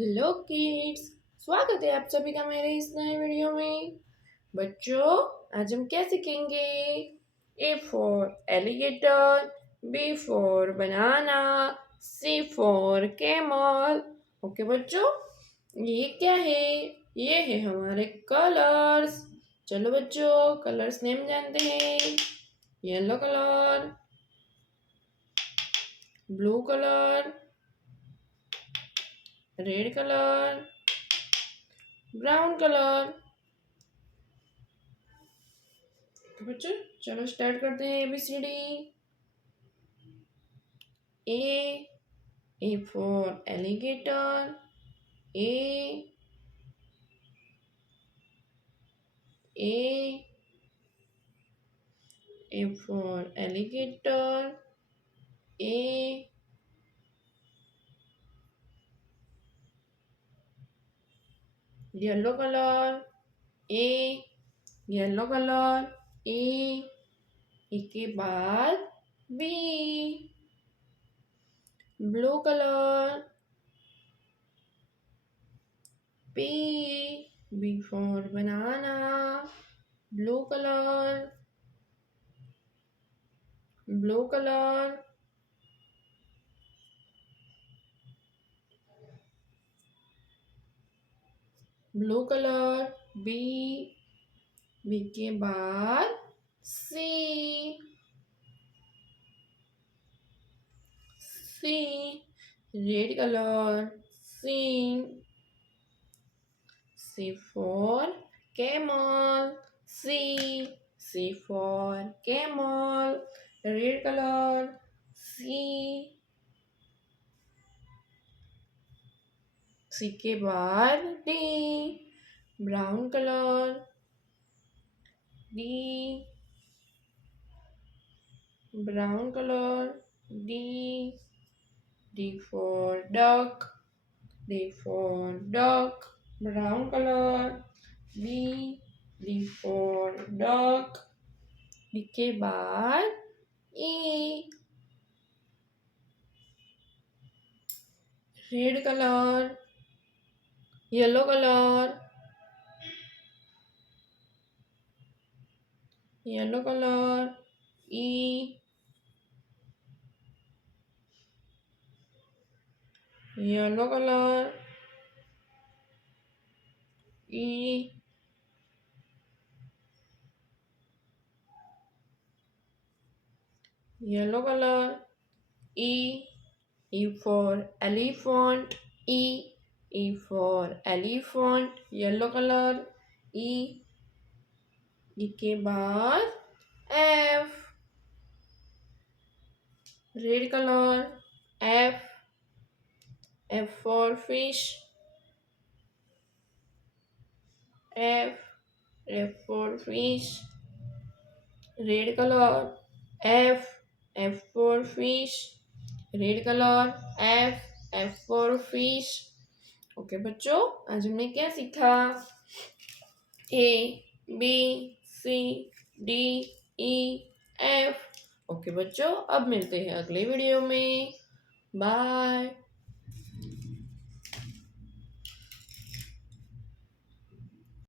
Hello kids. स्वागत है आप सभी का मेरे इस नए वीडियो में। बच्चों, आज हम क्या सीखेंगे? A for alligator, B for banana, C for camel. Okay बच्चों, ये क्या है? ये है हमारे कलर्स। चलो बच्चों, कलर्स नेम जानते हैं। Yellow colour, blue colour, red colour, brown colour. तो बच्चों, चलो स्टार्ट करते हैं ABCD। A for alligator, A A A for alligator, A yellow colour, A yellow colour, A के बाद B blue colour, B B for banana, blue colour, blue colour, blue colour, B B के बाद C red colour, C C for camel, C for camel, red colour, C के बाद D brown colour, D brown colour, D D for duck, D for duck, brown colour, D for duck, D के बाद E red colour, yellow colour, yellow colour, E yellow colour, E yellow colour, E for elephant, E for elephant, yellow colour, E के बाद F red colour, F F for fish, F F for fish, red colour, F for fish, red colour, F for fish. Okay बच्चों, आज हमने क्या सीखा? ABCDEF। Okay बच्चों, अब मिलते हैं अगले वीडियो में। बाय।